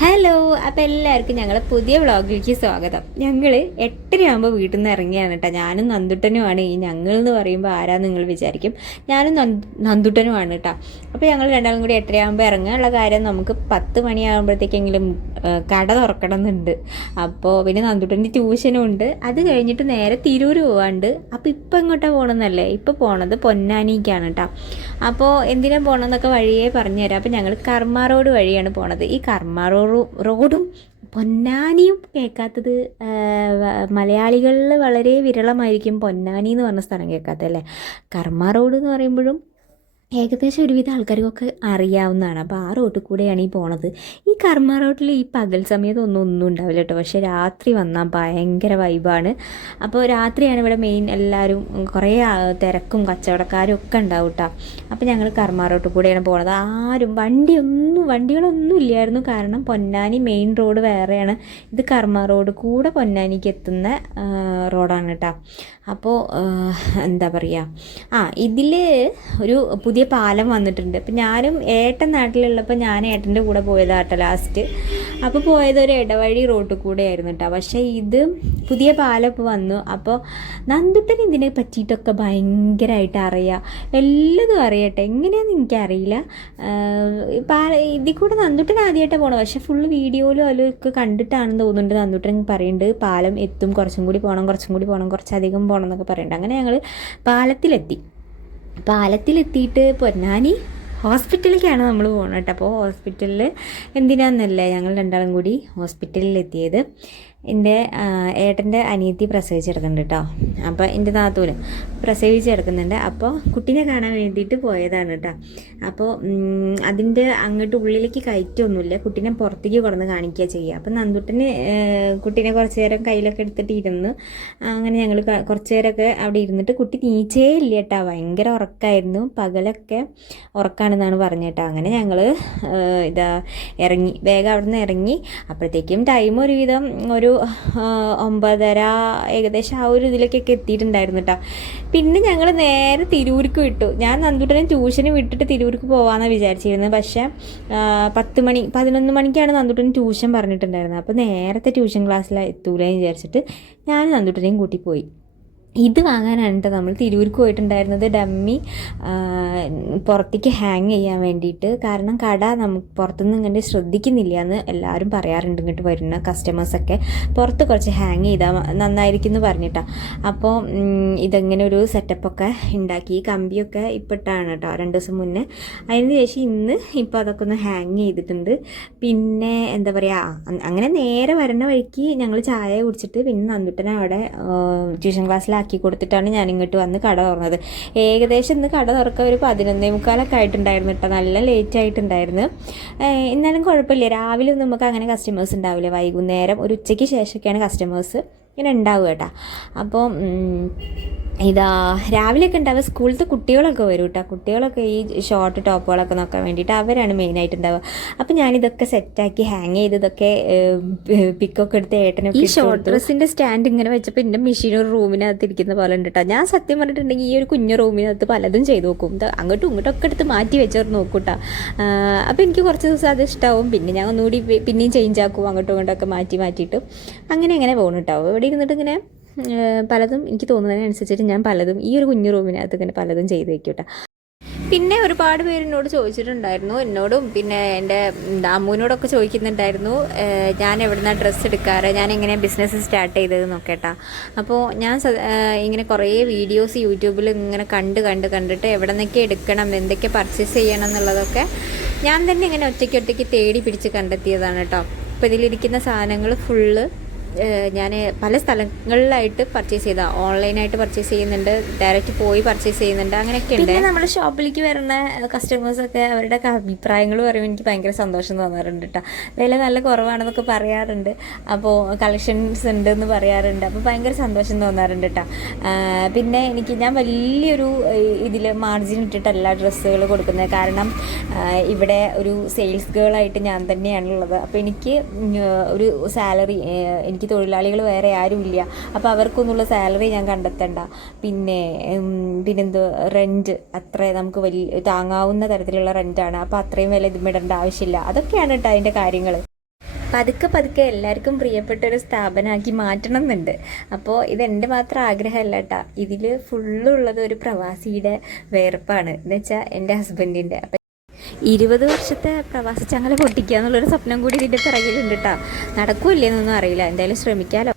Hello, അപ്പോൾ എല്ലാവർക്കും ഞങ്ങളെ പുതിയ വ്ളോഗിലേക്ക് സ്വാഗതം. ഞങ്ങൾ 8:30 വീട്ടിൽ നിന്ന് ഇറങ്ങിയാണ് കേട്ടോ. ഞാനും നന്ദുട്ടനുമാണ്. ഈ ഞങ്ങൾ എന്ന് പറയുമ്പോൾ ആരാന്ന് നിങ്ങൾ വിചാരിക്കും. ഞാനും നന്ദുട്ടനുമാണ് കേട്ടോ. അപ്പോൾ ഞങ്ങൾ രണ്ടാളും കൂടി 8:30 ഇറങ്ങാനുള്ള കാര്യം, നമുക്ക് 10 മണിയാകുമ്പോഴത്തേക്കെങ്കിലും കട തുറക്കണം എന്നുണ്ട്. അപ്പോൾ പിന്നെ നന്ദുട്ടൻ്റെ ട്യൂഷനും ഉണ്ട്. അത് കഴിഞ്ഞിട്ട് നേരെ തിരൂർ പോകാണ്ട്. അപ്പോൾ ഇപ്പം എങ്ങോട്ടാണ് പോകണമെന്നല്ലേ? ഇപ്പോൾ പോണത് പൊന്നാനിക്കാണ് കേട്ടോ. അപ്പോൾ എന്തിനാണ് പോകണമെന്നൊക്കെ വഴിയേ പറഞ്ഞുതരാം. അപ്പോൾ ഞങ്ങൾ കർമ്മ റോഡ് വഴിയാണ് പോണത്. ഈ കർമ്മ റോഡും പൊന്നാനിയും കേൾക്കാത്തത് മലയാളികളിൽ വളരെ വിരളമായിരിക്കും. പൊന്നാനി എന്ന് പറഞ്ഞ സ്ഥലം കേൾക്കാത്തല്ലേ. കർമ്മ റോഡ് എന്ന് പറയുമ്പോഴും ഏകദേശം ഒരുവിധ ആൾക്കാർക്കൊക്കെ അറിയാവുന്നതാണ്. അപ്പോൾ ആ റോട്ടിൽ കൂടെയാണ് ഈ പോണത്. ഈ കർമ്മ റോട്ടിൽ ഈ പകൽ സമയത്ത് ഒന്നും ഉണ്ടാവില്ല കേട്ടോ. പക്ഷേ രാത്രി വന്നാൽ ഭയങ്കര വൈബാണ്. അപ്പോൾ രാത്രിയാണ് ഇവിടെ മെയിൻ. എല്ലാവരും കുറേ തിരക്കും കച്ചവടക്കാരും ഒക്കെ ഉണ്ടാവും കേട്ടോ. അപ്പോൾ ഞങ്ങൾ കർമ്മ റോട്ടിൽ കൂടെയാണ് പോണത്. ആരും വണ്ടികളൊന്നും ഇല്ലായിരുന്നു. കാരണം പൊന്നാനി മെയിൻ റോഡ് വേറെയാണ്. ഇത് കർമ്മ റോഡ് കൂടെ പൊന്നാനിക്ക് എത്തുന്ന റോഡാണ് കേട്ടോ. അപ്പോൾ എന്താ പറയുക, ഇതിൽ ഒരു പുതിയ പാലം വന്നിട്ടുണ്ട്. അപ്പം ഞാനും ഏട്ടൻ നാട്ടിലുള്ളപ്പോൾ ഞാൻ ഏട്ടൻ്റെ കൂടെ പോയതാട്ടോ ലാസ്റ്റ്. അപ്പോൾ പോയത് ഒരു ഇടവഴി റോട്ടിൽ കൂടെ ആയിരുന്നു കേട്ടോ. പക്ഷേ ഇത് പുതിയ പാലം ഇപ്പോൾ വന്നു. അപ്പോൾ നന്ദുട്ടൻ ഇതിനെ പറ്റിയിട്ടൊക്കെ ഭയങ്കരമായിട്ട് അറിയാം. എല്ലതും അറിയട്ടെ, എങ്ങനെയാണെന്ന് എനിക്കറിയില്ല. ഇതിൽ കൂടെ നന്ദുട്ടൻ ആദ്യമായിട്ടാണ് പോകണം. പക്ഷേ ഫുള്ള് വീഡിയോയിലും അതിലൊക്കെ കണ്ടിട്ടാണെന്ന് തോന്നുന്നുണ്ട്. നന്ദുട്ടൻ പറയുന്നുണ്ട് പാലം എത്തും, കുറച്ചും കൂടി പോകണം, കുറച്ചധികം പോകണം എന്നൊക്കെ പറയുന്നുണ്ട്. അങ്ങനെ ഞങ്ങൾ പാലത്തിലെത്തിയിട്ട് പൊന്നാനി ഹോസ്പിറ്റലിലേക്കാണ് നമ്മൾ പോകുന്നത് കേട്ടോ. അപ്പോൾ ഹോസ്പിറ്റലിൽ എന്തിനാണെന്നല്ലേ ഞങ്ങൾ രണ്ടാളും കൂടി ഹോസ്പിറ്റലിലെത്തിയത്. എൻ്റെ ഏട്ടൻ്റെ അനിയത്തി പ്രസവിച്ചെടുക്കുന്നുണ്ട് കേട്ടോ. അപ്പോൾ എൻ്റെ നാത്തൂന് പ്രസവിച്ചെടുക്കുന്നുണ്ട്. അപ്പോൾ കുട്ടീനെ കാണാൻ വേണ്ടിയിട്ട് പോയതാണ് കേട്ടോ. അപ്പോൾ അതിൻ്റെ അങ്ങോട്ട് ഉള്ളിലേക്ക് കയറ്റമൊന്നുമില്ല. കുട്ടീനെ പുറത്തേക്ക് കൊണ്ടുവന്ന് കാണിക്കുക ചെയ്യുക. അപ്പോൾ നന്ദുട്ടന് കുട്ടീനെ കുറച്ച് നേരം കയ്യിലൊക്കെ എടുത്തിട്ട് ഇരുന്ന് അങ്ങനെ ഞങ്ങൾ കുറച്ച് നേരമൊക്കെ അവിടെ ഇരുന്നിട്ട് കുട്ടി നീച്ചേ ഇല്ല കേട്ടോ. ഭയങ്കര ഉറക്കമായിരുന്നു. പകലൊക്കെ ഉറക്കാണെന്നാണ് പറഞ്ഞത് കേട്ടോ. അങ്ങനെ ഞങ്ങൾ വേഗം അവിടെ നിന്ന് ഇറങ്ങി. അപ്പോഴത്തേക്കും ടൈം ഒരുവിധം ഒരു 9:30 ഏകദേശം ആ ഒരു ഇതിലേക്കൊക്കെ എത്തിയിട്ടുണ്ടായിരുന്നു കേട്ടോ. പിന്നെ ഞങ്ങൾ നേരെ തിരൂർക്ക് വിട്ടു. ഞാൻ നന്ദുട്ടനെ ട്യൂഷന് വിട്ടിട്ട് തിരൂർക്ക് പോകാമെന്നാണ് വിചാരിച്ചിരുന്നത്. പക്ഷേ 11 മണിക്കാണ് നന്ദുട്ടൻ ട്യൂഷൻ പറഞ്ഞിട്ടുണ്ടായിരുന്നത്. അപ്പോൾ നേരത്തെ ട്യൂഷൻ ക്ലാസ്സിൽ എത്തൂലെന്ന് വിചാരിച്ചിട്ട് ഞാൻ നന്ദുട്ടനെയും കൂട്ടി പോയി. ഇത് വാങ്ങാനാണ് കേട്ടോ നമ്മൾ തിരൂർക്ക് പോയിട്ടുണ്ടായിരുന്നത്. ഡമ്മി പുറത്തേക്ക് ഹാങ് ചെയ്യാൻ വേണ്ടിയിട്ട്. കാരണം കട നമുക്ക് പുറത്തുനിന്ന് ഇങ്ങനെ ശ്രദ്ധിക്കുന്നില്ല എന്ന് എല്ലാവരും പറയാറുണ്ട്. ഇങ്ങോട്ട് വരുന്ന കസ്റ്റമേഴ്സൊക്കെ പുറത്ത് കുറച്ച് ഹാങ് ചെയ്താൽ നന്നായിരിക്കും എന്ന് പറഞ്ഞിട്ടാണ്. അപ്പോൾ ഇതെങ്ങനെ ഒരു സെറ്റപ്പൊക്കെ ഉണ്ടാക്കി. കമ്പിയൊക്കെ ഇപ്പിട്ടാണ് കേട്ടോ 2 ദിവസം മുന്നേ. അതിന് ശേഷം ഇന്ന് ഇപ്പോൾ അതൊക്കെ ഒന്ന് ഹാങ് ചെയ്തിട്ടുണ്ട്. പിന്നെ എന്താ പറയുക, അങ്ങനെ നേരെ വരുന്ന വഴിക്ക് ഞങ്ങൾ ചായ കുടിച്ചിട്ട് പിന്നെ നന്ദുട്ടനെ അവിടെ ട്യൂഷൻ ക്ലാസ്സിലാക്കി കൊടുത്തിട്ടാണ് ഞാൻ ഇങ്ങോട്ട് വന്ന് കട തുറന്നത്. ഏകദേശം ഇന്ന് കട തുറക്കാൻ ഒരു 11:45 ആയിട്ടുണ്ടായിരുന്നു കേട്ടോ. നല്ല ലേറ്റ് ആയിട്ടുണ്ടായിരുന്നു. എന്നാലും കുഴപ്പമില്ല. രാവിലെ ഒന്നും നമുക്ക് അങ്ങനെ കസ്റ്റമേഴ്സ് ഉണ്ടാവില്ല. വൈകുന്നേരം ഒരു ഉച്ചയ്ക്ക് ശേഷമൊക്കെയാണ് കസ്റ്റമേഴ്സ് ഇങ്ങനെ ഉണ്ടാവുക കേട്ടോ. അപ്പോൾ രാവിലെയൊക്കെ ഉണ്ടാവുക. സ്കൂളിലത്തെ കുട്ടികളൊക്കെ വരും കേട്ടോ. കുട്ടികളൊക്കെ ഈ ഷോർട്ട് ടോപ്പുകളൊക്കെ നോക്കാൻ വേണ്ടിയിട്ട് അവരാണ് മെയിനായിട്ട് ഉണ്ടാവുക. അപ്പോൾ ഞാനിതൊക്കെ സെറ്റാക്കി ഹാങ് ചെയ്തതൊക്കെ പിക്കൊക്കെ എടുത്ത് ഏട്ടനെ ഈ ഷോർട്ട് ഡ്രസ്സിൻ്റെ സ്റ്റാൻഡ് ഇങ്ങനെ വെച്ചപ്പോൾ എൻ്റെ മെഷീൻ ഒരു റൂമിനകത്ത് ഇരിക്കുന്ന പോലെ ഉണ്ട് കേട്ടോ. ഞാൻ സത്യം പറഞ്ഞിട്ടുണ്ടെങ്കിൽ ഈ ഒരു കുഞ്ഞു റൂമിനകത്ത് പലതും ചെയ്ത് നോക്കും. അങ്ങോട്ടും ഇങ്ങോട്ടൊക്കെ എടുത്ത് മാറ്റി വെച്ചവർ നോക്കും കേട്ടോ. അപ്പോൾ എനിക്ക് കുറച്ച് ദിവസം അത് ഇഷ്ടമാവും. പിന്നെ ഞാൻ ഒന്നുകൂടി പിന്നെയും ചേഞ്ച് ആക്കും. അങ്ങോട്ടും ഇങ്ങോട്ടൊക്കെ മാറ്റിയിട്ട് അങ്ങനെ പോകണം കേട്ടോ. ഇവിടെ ഇരുന്നിട്ട് ഇങ്ങനെ പലതും എനിക്ക് തോന്നുന്നതിനനുസരിച്ചിട്ട് ഞാൻ പലതും ഈ ഒരു കുഞ്ഞു റൂമിനകത്ത് ഇങ്ങനെ പലതും ചെയ്ത് വയ്ക്കും കേട്ടോ. പിന്നെ ഒരുപാട് പേര് എന്നോട് ചോദിച്ചിട്ടുണ്ടായിരുന്നു, എന്നോടും പിന്നെ എൻ്റെ അമ്മൂനോടൊക്കെ ചോദിക്കുന്നുണ്ടായിരുന്നു ഞാൻ എവിടുന്നാണ് ഡ്രസ്സ് എടുക്കാറ്, ഞാൻ എങ്ങനെ ബിസിനസ് സ്റ്റാർട്ട് ചെയ്തതെന്നൊക്കെ കേട്ടോ. അപ്പോൾ ഞാൻ ഇങ്ങനെ കുറേ വീഡിയോസ് യൂട്യൂബിൽ ഇങ്ങനെ കണ്ടിട്ട് എവിടെ നിന്നൊക്കെ എടുക്കണം, എന്തൊക്കെ പർച്ചേസ് ചെയ്യണം എന്നുള്ളതൊക്കെ ഞാൻ തന്നെ ഇങ്ങനെ ഒറ്റയ്ക്ക് തേടി പിടിച്ച് കണ്ടെത്തിയതാണ് കേട്ടോ. അപ്പോൾ ഇതിലിരിക്കുന്ന സാധനങ്ങൾ ഫുള്ള് ഞാൻ പല സ്ഥലങ്ങളിലായിട്ട് പർച്ചേസ് ചെയ്താൽ ഓൺലൈനായിട്ട് പർച്ചേസ് ചെയ്യുന്നുണ്ട്, ഡയറക്റ്റ് പോയി പർച്ചേസ് ചെയ്യുന്നുണ്ട്, അങ്ങനെയൊക്കെ ഉണ്ട്. പിന്നെ നമ്മുടെ ഷോപ്പിലേക്ക് വരുന്ന കസ്റ്റമേഴ്സൊക്കെ അവരുടെ അഭിപ്രായങ്ങൾ പറയുമ്പോൾ എനിക്ക് ഭയങ്കര സന്തോഷം തോന്നാറുണ്ട് കേട്ടോ. വില നല്ല കുറവാണെന്നൊക്കെ പറയാറുണ്ട്. അപ്പോൾ കളക്ഷൻസ് ഉണ്ട് എന്ന് പറയാറുണ്ട്. അപ്പോൾ ഭയങ്കര സന്തോഷം തോന്നാറുണ്ട് കേട്ടോ. പിന്നെ ഞാൻ വലിയൊരു ഇതിൽ മാർജിൻ ഇട്ടിട്ടല്ല ഡ്രസ്സുകൾ കൊടുക്കുന്നത്. കാരണം ഇവിടെ ഒരു സെയിൽസ് ഗേളായിട്ട് ഞാൻ തന്നെയാണുള്ളത്. അപ്പോൾ എനിക്ക് ഒരു സാലറി എനിക്ക് തൊഴിലാളികൾ വേറെ ആരുമില്ല. അപ്പോൾ അവർക്കൊന്നുള്ള സാലറി ഞാൻ കണ്ടെത്തണ്ട. പിന്നെന്തോ റെൻറ്റ് അത്ര നമുക്ക് താങ്ങാവുന്ന തരത്തിലുള്ള റെൻറ്റാണ്. അപ്പോൾ അത്രയും വില ഇടേണ്ട ആവശ്യമില്ല. അതൊക്കെയാണ് കേട്ടോ അതിൻ്റെ കാര്യങ്ങൾ. പതുക്കെ പതുക്കെ എല്ലാവർക്കും പ്രിയപ്പെട്ട ഒരു സ്ഥാപനമാക്കി മാറ്റണം എന്നുണ്ട്. അപ്പോൾ ഇതെൻ്റെ മാത്രം ആഗ്രഹമല്ല കേട്ടോ, ഇതിൽ ഫുള്ളുള്ളത് ഒരു പ്രവാസിയുടെ വേർപ്പാണ് എന്ന് വെച്ചാൽ എൻ്റെ ഹസ്ബൻഡിൻ്റെ. അപ്പം 20 വർഷത്തെ പ്രവാസി ചങ്ങല പൊട്ടിക്കുക എന്നുള്ളൊരു സ്വപ്നം കൂടി ഇതിൻ്റെ പിറകിലുണ്ട് കേട്ടോ. നടക്കൂല്ലേന്നൊന്നും അറിയില്ല, എന്തായാലും ശ്രമിക്കാമല്ലോ.